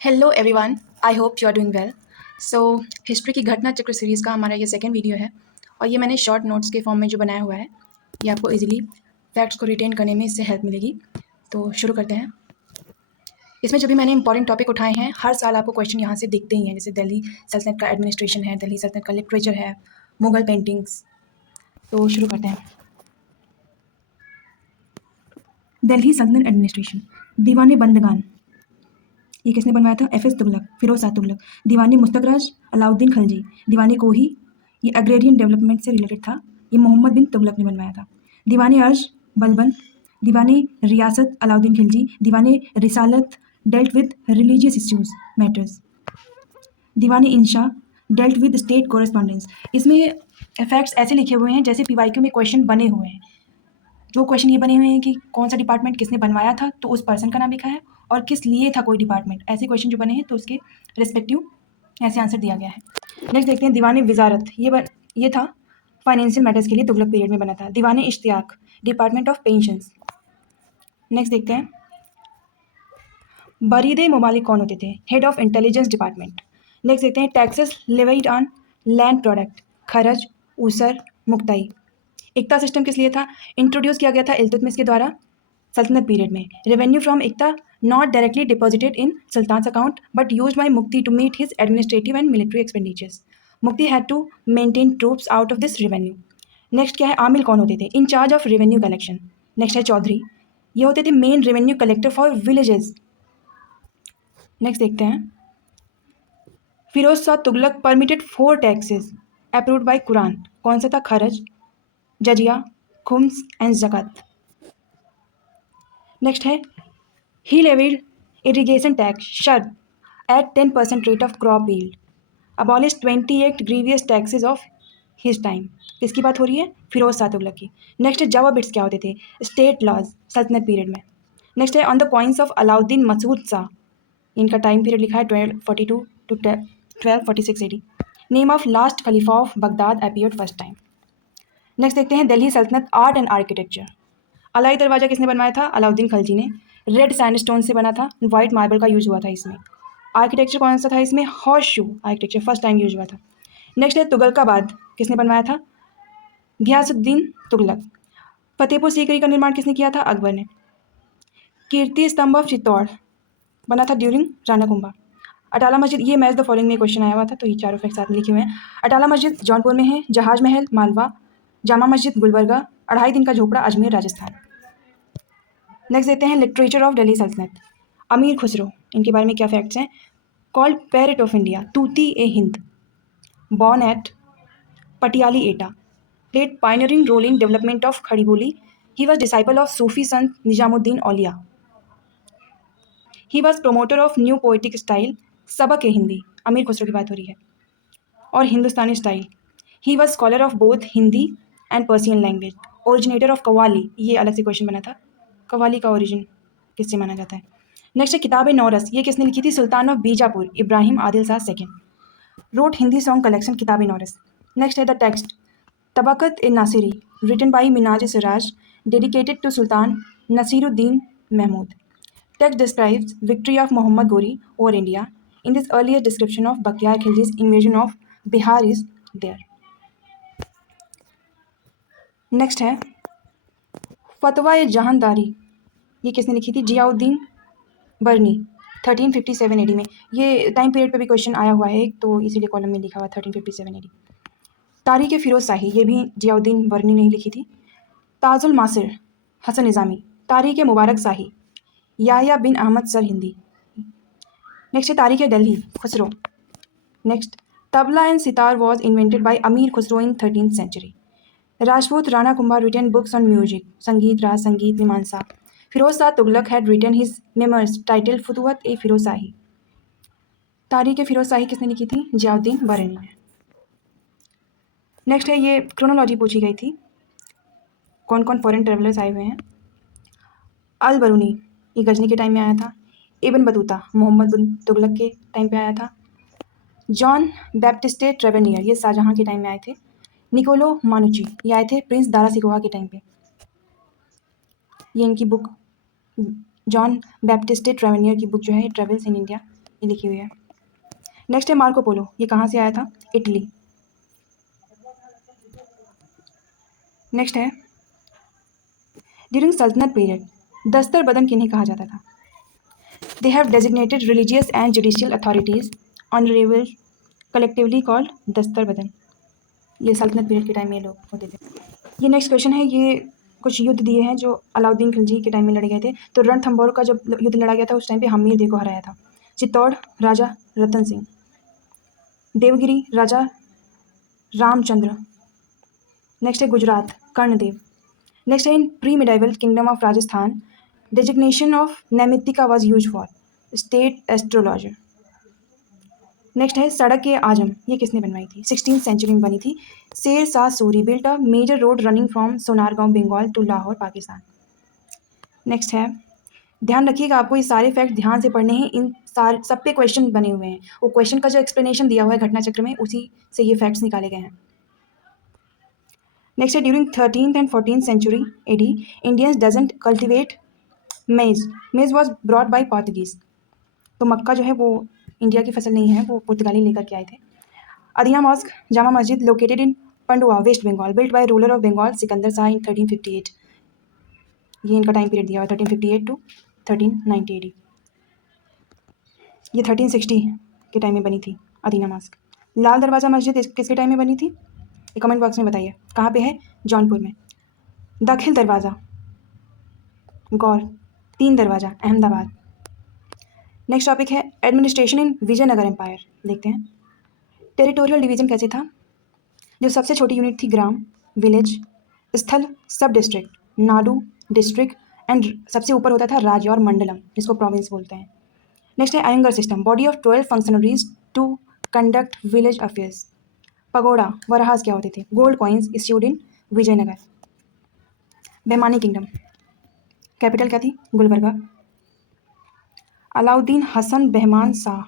Hello everyone, I hope you are doing well. So history की घटना चक्र series का हमारा ये सेकंड वीडियो है और ये मैंने शॉर्ट नोट्स के फॉर्म में जो बनाया हुआ है। ये आपको इजीली फैक्ट्स को रिटेन करने में इससे हेल्प मिलेगी। तो शुरू करते हैं। इसमें जो भी मैंने इंपॉर्टेंट टॉपिक उठाए हैं, हर साल आपको क्वेश्चन यहाँ से दिखते ही हैं। जैसे दिल्ली सल्तनत का एडमिनिस्ट्रेशन है, दिल्ली सल्तनत का लिटरेचर है, मुगल पेंटिंग्स। तो शुरू करते हैं। दिल्ली सल्तनत एडमिनिस्ट्रेशन। दीवान बंदगान ये किसने बनवाया था? F S Tughlaq, Firoz Shah Tughlaq. दीवानी मुस्तकराज, अलाउद्दीन खलजी। दीवानी कोही, ये एग्रेरियन डेवलपमेंट से रिलेटेड था, ये मोहम्मद बिन तुगलक ने बनवाया था। दीवानी अर्ज, बलबन। दीवानी रियासत, अलाउद्दीन खिलजी। दीवानी रिसालत, dealt with religious issues matters. Deewani Insha, dealt with state correspondence. इसमें फैक्ट्स ऐसे लिखे हुए हैं जैसे पीवाईक्यू में क्वेश्चन बने हुए हैं। जो क्वेश्चन ये बने हुए हैं कि कौन सा डिपार्टमेंट किसने बनवाया था, तो उस पर्सन का नाम लिखा है, और किस लिए था कोई डिपार्टमेंट। ऐसे क्वेश्चन जो बने हैं तो उसके रिस्पेक्टिव ऐसे आंसर दिया गया है। नेक्स्ट देखते हैं दीवानी वजारत। ये था फाइनेंशियल मैटर्स के लिए तुगलक पीरियड में बना था। Diwani Ishtiaq, department of pensions. Next देखते हैं बरीदे ममालिक कौन होते थे? Head of intelligence department. Next देखते हैं taxes levied on land product, kharaj, ushr, मुक्ताई। इक्ता सिस्टम किस लिए था? इंट्रोड्यूस किया गया था इल्तुतमिश के द्वारा सल्तनत पीरियड में। Revenue from iqta not directly deposited in sultan's account but used by muqti to meet his administrative and military expenditures. Muqti had to maintain troops out of this revenue. Next क्या है? आमिल कौन होते थे? In charge of revenue collection. Next है चौधरी, ये होते थे main revenue collector for villages. Next देखते हैं Firoz Shah Tughlaq permitted 4 taxes approved by Quran. कौन सा था? खरज, जजिया, खुम्स एंड ज़कात। नेक्स्ट है ही लेविड इरिगेशन टैक्स शर्द at 10% rate of crop yield, abolish 28 grievous taxes of his time. किसकी बात हो रही है? फिरोज शाह तुगलक की। नेक्स्ट है जवा बिट्स क्या होते थे? स्टेट लॉज सल्तनत पीरियड में। नेक्स्ट है on the coins of Alauddin Masud Shah, इनका टाइम पीरियड लिखा है 1242 to 1246 AD। Name of last खलीफा of Baghdad appeared first time. Next देखते हैं दिल्ली सल्तनत आर्ट एंड आर्किटेक्चर। अलाई दरवाज़ा किसने बनवाया था? अलाउद्दीन खलजी ने। रेड सैंडस्टोन से बना था, वाइट मार्बल का यूज हुआ था इसमें। आर्किटेक्चर कौन सा था इसमें? Horse shoe architecture first time use हुआ था। नेक्स्ट है तुगलकाबाद, किसने बनवाया था? घियासुद्दीन तुगलक। फतेहपुर सीकरी का निर्माण किसने किया था? अकबर ने। कीर्ति स्तंभ ऑफ चित्तौड़ बना था ड्यूरिंग राणा कुंभा। अटाला मस्जिद, ये मैच द फॉलोइंग में क्वेश्चन आया हुआ था, तो ये चारों फैक्ट साथ में लिखे हुए हैं। अटाला मस्जिद जौनपुर में है। जहाज महल मालवा। जामा मस्जिद गुलबर्गा। 2.5 दिन का झोपड़ा अजमेर राजस्थान। नेक्स्ट देते हैं लिटरेचर ऑफ दिल्ली सल्तनत। अमीर खुसरो, इनके बारे में क्या फैक्ट्स हैं? Called parrot of India, Tuti e Hind, born at Patiali Etah, played pioneering role in development of Khari Boli. He was disciple of Sufi sant Nizamuddin Auliya. He was promoter of new poetic style, Sabak e Hindi, अमीर खुसरो की बात हो रही है, और Hindustani style. He was scholar of both Hindi and Persian language. Originator of qawwali, ये अलग से क्वेश्चन बना था, कव्वाली का ओरिजिन किससे माना जाता है? नेक्स्ट है किताब नौरस, ये किसने लिखी थी? Sultan of Bijapur Ibrahim Adil Shah second. Wrote Hindi song collection किताब नौरस। नेक्स्ट है the text Tabaqat e Nasiri, written by Minhaj Siraj, dedicated to sultan Nasiruddin Mahmud. Text describes victory of Muhammad Ghori over India. In this earliest description of Bakhtiyar Khilji's invasion of Bihar is there. Next है फतवा ए जहानदारी, ये किसने लिखी थी? जियाउद्दीन बरनी 1357 AD में। ये टाइम पीरियड पे भी क्वेश्चन आया हुआ है, तो इसीलिए कॉलम में लिखा हुआ 1357 AD। तारीख फिरोज शाही, ये भी जियाउद्दीन बरनी ने ही लिखी थी। ताजुल मासिर हसन निज़ामी। तारीख मुबारक शाही याह्या बिन अहमद सर हिंदी। नेक्स्ट है Tarikh Delhi Khusro. Next tabla and sitar was invented by Amir Khusro in 13th century। Rajput Rana Kumbha written books on music, Sangeet Raj, Sangeet Mimamsa. Firoz Shah Tughlaq had written his memoirs title Futuhat e Firoz Shahi. Tarikh Firoz शाही किसने लिखी थी? जियाउद्दीन बरनी ने। नेक्स्ट है ये क्रोनोलॉजी पूछी गई थी, कौन कौन फॉरेन ट्रेवलर्स आए हुए हैं। अल बरूनी, ये गजनी के टाइम में आया था। इब्न बतूता मोहम्मद बिन तुगलक के टाइम पे आया था। जॉन बैप्टिस्टे ट्रेवेनियर, ये शाहजहाँ के टाइम में आए थे। निकोलो मानुची, ये आए थे प्रिंस दारा सिकोहा के टाइम पे। ये इनकी बुक जॉन बैप्टिस्टे ट्रेवेनियर की बुक जो है ट्रेवल्स इन इंडिया, ये लिखी हुई है। नेक्स्ट है मार्को पोलो, ये कहाँ से आया था? इटली। नेक्स्ट है ड्यूरिंग सल्तनत पीरियड दस्तर बदन किन्हें कहा जाता था? They have designated religious and judicial authorities honourable collectively called Dastar Bandan. ये सल्तनत पीरियड के टाइम में ये लोग होते थे। ये नेक्स्ट क्वेश्चन है, ये कुछ युद्ध दिए हैं जो अलाउद्दीन खिलजी के टाइम में लड़े गए थे। तो रणथंभौर का जब युद्ध लड़ा गया था उस टाइम पे हमीर देव को हराया था। चित्तौड़ राजा रतन सिंह, देवगिरी राजा रामचंद्र। नेक्स्ट है गुजरात कर्णदेव। नेक्स्ट है in pre medieval kingdom of Rajasthan designation of Naimittika was use for state astrologer. Next है सड़क ए आजम, ये किसने बनवाई थी? 16th सेंचुरी में बनी थी। Sher Shah Suri built a major road running from Sonargaon Bengal to Lahore Pakistan. Next है, ध्यान रखिएगा आपको ये सारे फैक्ट ध्यान से पढ़ने हैं, इन सारे सब पे क्वेश्चन बने हुए हैं। वो क्वेश्चन का जो एक्सप्लेनेशन दिया हुआ है घटना चक्र में उसी से ये फैक्ट्स निकाले गए हैं। नेक्स्ट है during 13th and 14th century AD Indians doesn't cultivate maize. Maize was brought by Portuguese. तो मक्का जो है वो इंडिया की फसल नहीं है, वो पुर्तगाली लेकर के आए थे। अदीना mosque Jama Masjid located in Pandua West Bengal built by ruler of Bengal Sikandar Shah in 1358। ये इनका टाइम पीरियड दिया हुआ 1358 टू 1390 AD। ये 1360 के टाइम में बनी थी अदीना मॉस्क। लाल दरवाज़ा मस्जिद किसके टाइम में बनी थी? ये कमेंट बॉक्स में बताइए कहाँ पे है? जौनपुर में। दाखिल दरवाज़ा गौर, तीन दरवाज़ा अहमदाबाद। नेक्स्ट टॉपिक है एडमिनिस्ट्रेशन इन विजयनगर एम्पायर। देखते हैं टेरिटोरियल डिवीजन कैसे था। जो सबसे छोटी यूनिट थी ग्राम विलेज, स्थल सब डिस्ट्रिक्ट, नाडु डिस्ट्रिक्ट एंड सबसे ऊपर होता था राज्य और मंडलम जिसको प्रोविंस बोलते हैं। नेक्स्ट है Ayangar system, body of 12 functionaries to conduct village affairs. Pagoda varahas क्या होते थे? Gold coins issued in Vijayanagar. Bahmani kingdom capital क्या थी? गुलबर्गा। अलाउद्दीन हसन बेहमान शाह,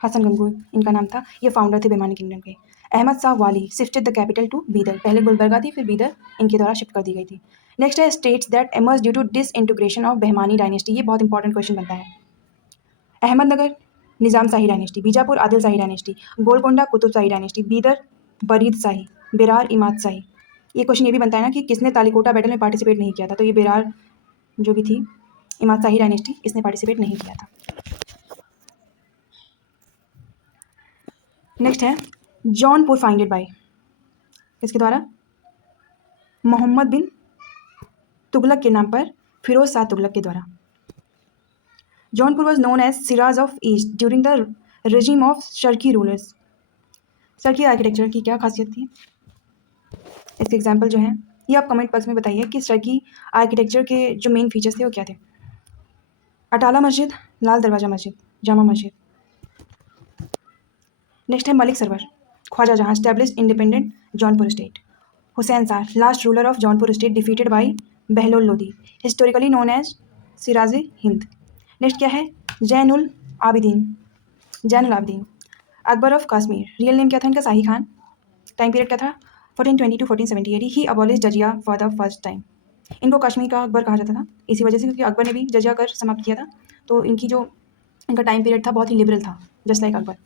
हसन गंगू इनका नाम था, ये फाउंडर थे बेमानी किंगडम के। Ahmad Shah Wali shifted the capital to Bidar, पहले गुलबर्गा थी फिर बीदर इनके द्वारा शिफ्ट कर दी गई थी। नेक्स्ट है states that emerge due to disintegration of Bahmani dynasty, ये बहुत इंपॉर्टेंट क्वेश्चन बनता है। Ahmednagar Nizam Shahi dynasty, Bijapur Adil Shahi dynasty, Golconda Qutb Shahi dynasty, Bidar Barid Shahi, Berar Imad Shahi. ये क्वेश्चन ये भी बनता है ना कि किसने तालिकोटा बैटल में पार्टिसिपेट नहीं किया था? तो ये बेरार जो भी थी इमाद शाही डायनेस्टी, इसने पार्टिसिपेट नहीं किया था। नेक्स्ट है जौनपुर फाउंडेड बाय, इसके द्वारा मोहम्मद बिन तुगलक के नाम पर फिरोज शाह तुगलक के द्वारा। Jaunpur was known as Shiraz of east during the regime of Sharqi rulers. Sharqi architecture की क्या खासियत थी? इसके एग्जाम्पल जो हैं ये आप कमेंट बॉक्स में बताइए कि शर्की आर्किटेक्चर के जो मेन फीचर्स थे वो क्या थे। अटाला मस्जिद, लाल दरवाज़ा मस्जिद, जामा मस्जिद। नेक्स्ट है Malik Sarwar, Khwaja Jahan established independent Jaunpur state. Hussain Shah last ruler of Jaunpur state defeated by Bahlol Lodi, historically known as Shiraz Hind. Next क्या है Zainul Abidin, Zainul Abidin. Akbar of Kashmir, real name क्या था इनका? शाही खान। टाइम पीरियड क्या था? 1420 to 1470 AD। He abolish jizya for the first time. इनको कश्मीर का अकबर कहा जाता था इसी वजह से क्योंकि अकबर ने भी जजिया कर समाप्त किया था। तो इनकी जो इनका टाइम पीरियड था बहुत ही लिबरल था जस्ट लाइक अकबर।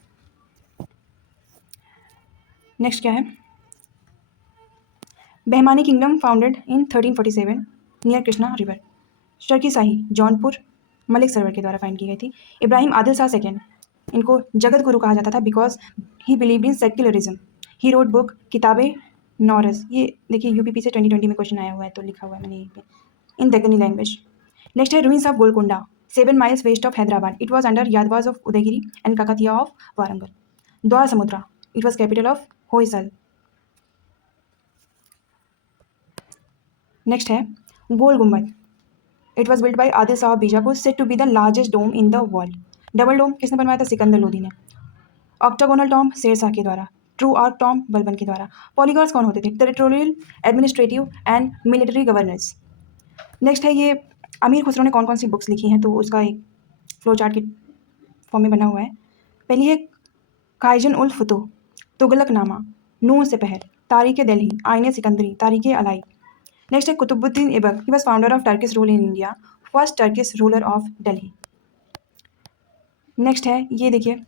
नेक्स्ट क्या है Bahmani kingdom founded in 1347 near Krishna river. Sharqi Shahi Jaunpur Malik Sarwar के द्वारा फाइंड की गई थी। इब्राहिम आदिल शाह सेकेंड, इनको जगत गुरु कहा जाता था because he believed in secularism. He road book किताबे नौरस, ये देखिए यूपीपी से 2020 में क्वेश्चन आया हुआ है तो लिखा हुआ है मैंने यहीं पे इन दक्कनी लैंग्वेज। नेक्स्ट है ruins of Golconda 7 miles west of Hyderabad. It was under Yadavas of Udayagiri and Kakatiya of Warangal. Dwarasamudra it was capital of Hoysala. Next है Gol Gumbaz, it was built by Adil Shah Bijapur, set to be the largest dome in the world. Double dome किसने बनवाया था? सिकंदर लोदी ने। Octagonal Tom Sher Shah के द्वारा। True arc Tom Balban के द्वारा। Polygons कौन होते थे? Territorial administrative and military governance. Next है ये अमीर खुसरो ने कौन कौन सी बुक्स लिखी हैं तो उसका एक फ्लो चार्ट के फॉर्म में बना हुआ है। पहली है काइजन उल फुतुह, तुगलकनामा, नूर से पहर, तारीख दिल्ली, आईने सिकंदरी, तारीख अलाई। नेक्स्ट है Qutubuddin Aibak, he was founder of Turkish rule in India, first Turkish ruler of Delhi. Next है, ये देखिए,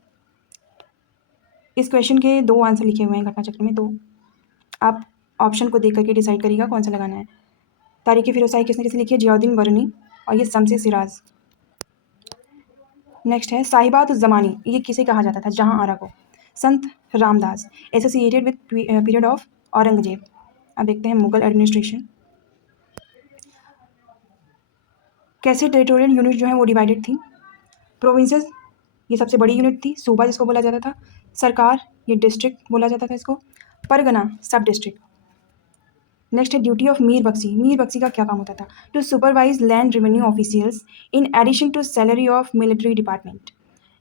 इस क्वेश्चन के 2 आंसर लिखे हुए हैं घटनाचक्र में, तो आप ऑप्शन को देख करके डिसाइड करिएगा कौन सा लगाना है। तारीख़ फ़िरोज़शाही किसने किसने लिखी है? जियाउद्दीन बरनी, और ये शम्स सिराज। नेक्स्ट है, साहिबात ज़मानी, ये किसे कहा जाता था? जहाँ आरा को। संत Ramdas, associated with period of Aurangzeb. अब देखते हैं मुगल एडमिनिस्ट्रेशन। कैसे टेरिटोरियल यूनिट जो है वो डिवाइडेड थी? प्रोविंसेस, ये सबसे बड़ी यूनिट थी। सूबा जिसको बोला जाता था। सरकार, ये डिस्ट्रिक्ट बोला जाता था इसको। Pargana, sub district. नेक्स्ट है ड्यूटी ऑफ मीर बख्शी। मीर बख्शी का क्या काम होता था? To supervise land revenue officials in addition to salary of military department.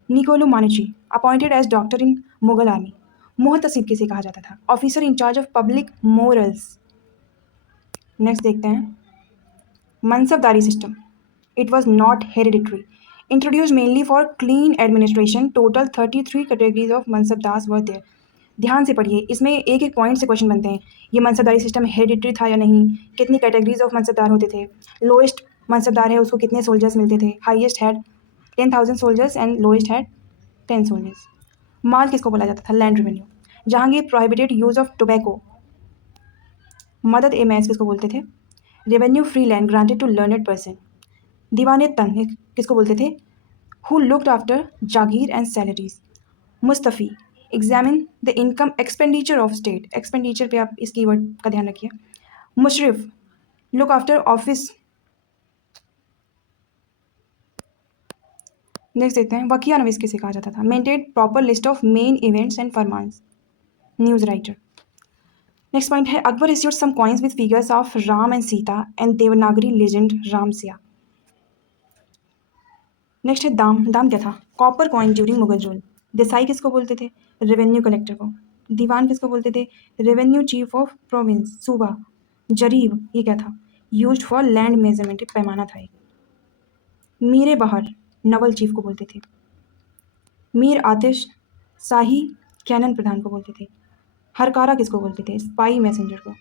Niccolo Manucci, appointed as doctor in Mughal army. Muhtasib किसे कहा जाता था? Officer in charge of public morals. Next देखते हैं mansabdari system. It was not hereditary, introduce mainly for clean administration. Total 33 categories of mansabdars were there. ध्यान से पढ़िए, इसमें एक एक पॉइंट से क्वेश्चन बनते हैं। ये मनसबदारी सिस्टम हेरिडिटरी था या नहीं, कितनी कैटेगरीज ऑफ मनसबदार होते थे, लोएस्ट मनसबदार है उसको कितने सोल्जर्स मिलते थे, highest had 10,000 soldiers and lowest had 10 soldiers. माल किसको बोला जाता था? Land revenue. Jahangir prohibited use of tobacco. Madad e Maash किसको बोलते थे? Revenue free land granted to learned person. Diwane Tan किसको बोलते थे? Who looked after jagir and salaries. Mustaufi, examine the income expenditure of state. Expenditure पे आप इस कीवर्ड का ध्यान रखिए। Mushrif, look after office. Next देखते हैं वकिया नवीस किसे कहा जाता था? Maintain proper list of main events and farmans. News writer. Next point है Akbar issued some coins with figures of Ram and Sita and Devanagari legend Ramsiya. Next है दाम। दाम क्या था? Copper coin during Mughal rule. Desai किसको बोलते थे? रेवेन्यू कलेक्टर को। दीवान किसको बोलते थे? रेवेन्यू चीफ ऑफ प्रोविंस, सूबा। जरीब, ये क्या था? यूज्ड फॉर लैंड मेजरमेंट, पैमाना था एक। मीरे बहार, नवल चीफ को बोलते थे। मीर आतिश शाही कैनन प्रधान को बोलते थे। हरकारा किसको बोलते थे? स्पाई मैसेंजर को।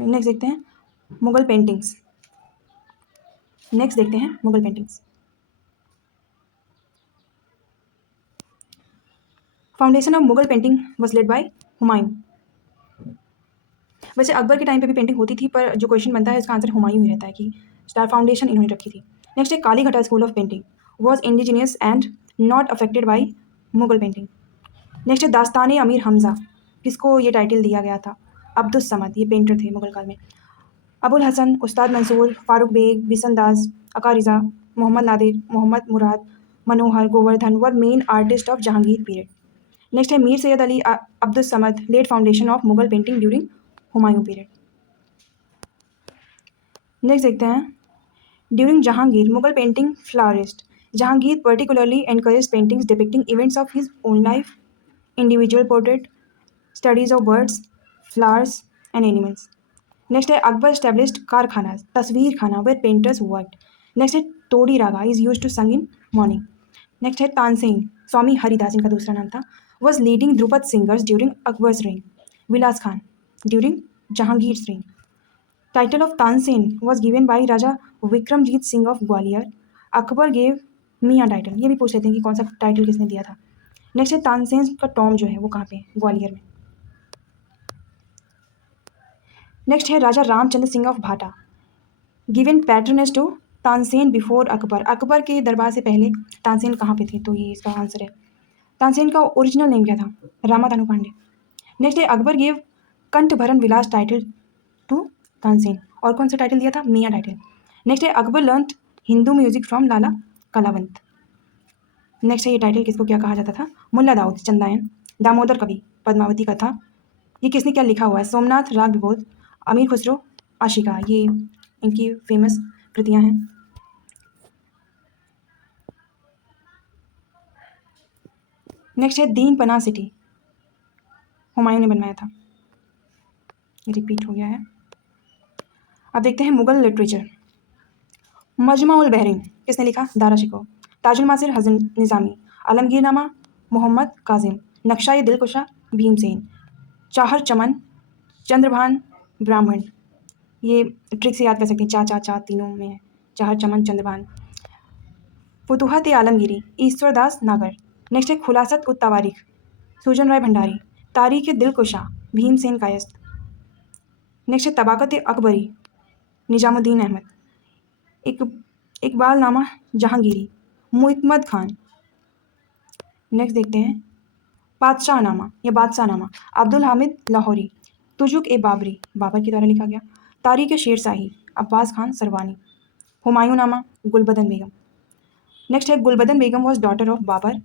नेक्स्ट देखते हैं Mughal paintings. Foundation of Mughal painting was led by Humayun. वैसे अकबर के टाइम पे भी पेंटिंग होती थी, पर जो क्वेश्चन बनता है इसका आंसर हुमायूं ही रहता है कि स्टार फाउंडेशन इन्होंने रखी थी। नेक्स्ट है काली घटा school of painting was indigenous and not affected by Mughal painting. Next है दास्तान अमीर हमजा, किसको ये टाइटल दिया गया था? अब्दुस समद, ये पेंटर थे मुगल काल में। Abul Hasan, Ustad Mansur, Farrukh Beg, Bisan Das, Aqariza, Mohammad Nadir, Mohammad Murad, Manohar, Govardhan were main artist of Jahangir period. Next है Mir Sayyid Ali Abdus Samad led foundation of Mughal painting during Humayun period. Next देखते हैं during Jahangir Mughal painting flourished. Jahangir particularly encourage paintings depicting events of his own life, individual portrait, studies of birds, flowers and animals. Next है Akbar established कारखाना, तस्वीर खाना where painters worked. Next है तोड़ी रागा is use to संग in morning. Next है तानसेन, स्वामी हरिदास इनका दूसरा नाम था, was leading Dhrupad singers during Akbar's rain. Vilas Khan during Jahangir rain. Title of Tansen was given by Raja Vikramjit Singh of Gwalior. Akbar gave मियाँ टाइटल, ये भी पूछ लेते हैं कि कौन सा टाइटल किसने दिया था। नेक्स्ट है तानसेन का टॉम जो है वो कहाँ पे है? ग्वालियर में। नेक्स्ट है Raja Ramchandra Singh of Bhata, given patronage to Tansen before Akbar. Akbar के दरबार से पहले तानसेन कहाँ पे थे? तो ये इसका आंसर है। तानसेन का ओरिजिनल नेम क्या था? रामा तानु पांडे। नेक्स्ट है Akbar give Kanthabharan Vilas title to Tansen, और कौन सा टाइटल दिया था? मियाँ टाइटल। नेक्स्ट है Akbar learn Hindu music from Lala Kalawant. Next है ये टाइटल किसको क्या कहा जाता था? मुल्ला दाऊद चंदायन, दामोदर कवि, पद्मावती कथा, ये किसने क्या लिखा हुआ है? सोमनाथ राग विबोध, अमीर खुसरो आशिका, ये इनकी फेमस कृतियाँ हैं। नेक्स्ट है दीन पनाह सिटी, हुमायूं ने बनवाया था, रिपीट हो गया है। अब देखते हैं मुगल लिटरेचर। मजमा उल बहरीन किसने लिखा? दारा शिकोह। ताजुल मासिर हसन निज़ामी, आलमगीरनामा मोहम्मद काजिम, नक्शा ए दिलकुशा भीमसेन, चाहर चमन चंद्रभान ब्राह्मण, ये ट्रिक से याद कर सकते हैं, चा चा चा तीनों में है, चाहर चमन चंद्रभान। फुतुहत ए आलमगीरी, ईश्वर दास नागर। नेक्स्ट है खुलासत उत तवारीख, सुजन राय भंडारी। तारीख दिलकुशा, भीमसेन कायस्थ। नेक्स्ट है तबाकत अकबरी, निजामुद्दीन अहमद। इकबाल नामा जहांगीरी, मुइतमद खान। नेक्स्ट देखते हैं बादशाहनामा या बादशाहनामा, अब्दुल हामिद लाहौरी। तुजुक ए बाबरी, बाबर के द्वारा लिखा गया। तारीख शेरशाही, अब्बास खान सरवानी। हुमायूंनामा, गुलबदन बेगम। नेक्स्ट है Gulbadan Begum was daughter of Babar.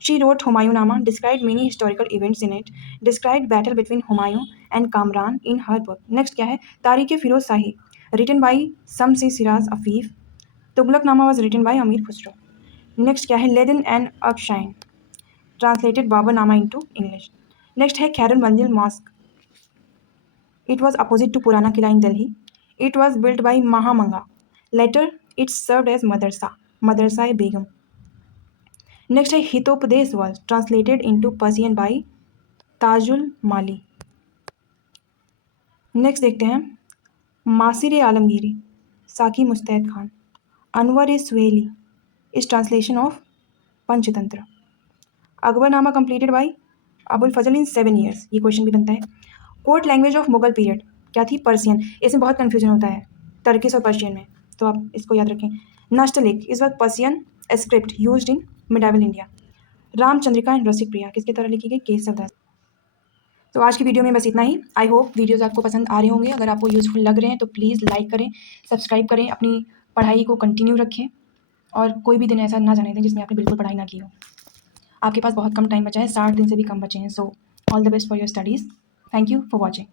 She wrote Humayunnama, describe many historical events in it, describe battle between Humayun and Kamran in her book. Next क्या है Tarikh Firoz Shahi, written by Shams Siraj Afif. Tughlaqnama was written by Amir Khusro. Next क्या है Leyden and Erskine, translated Babarnama into English. Next है खैरुल मंजिल mosque. It was opposite to Purana Kila in Delhi. It was built by Mahamanga. Later, it served as madrasa, Madrasa-e-Begum. Next है Hitopadesh was translated into Persian by Tajul Mali. Next देखते हैं Maasir Alamgiri, Saqi Mustaid Khan. Anwar Suhaili is translation of Panchatantra. Akbarnama completed by Abul Fazl in 7 years, ये question भी बनता है। Court language of Mughal period क्या थी Persian, इसमें बहुत कन्फ्यूजन होता है टर्किश और पर्शियन में, तो आप इसको याद रखें। नष्टलिक इस वक्त Persian script used in medieval India. Ramchandrika and Rasik Priya किसके द्वारा लिखी गई, केशवदास। तो आज की वीडियो में बस इतना ही। आई होप वीडियोज़ आपको पसंद आ रहे होंगे। अगर आपको यूज़फुल लग रहे हैं तो प्लीज़ लाइक करें, सब्सक्राइब करें, अपनी पढ़ाई को कंटिन्यू रखें और कोई भी दिन ऐसा ना जाने दें जिसमें आपने बिल्कुल पढ़ाई ना की हो। आपके पास बहुत कम टाइम बचा है, 60 दिन से भी कम बचे हैं। So all the best for your studies. Thank you for watching.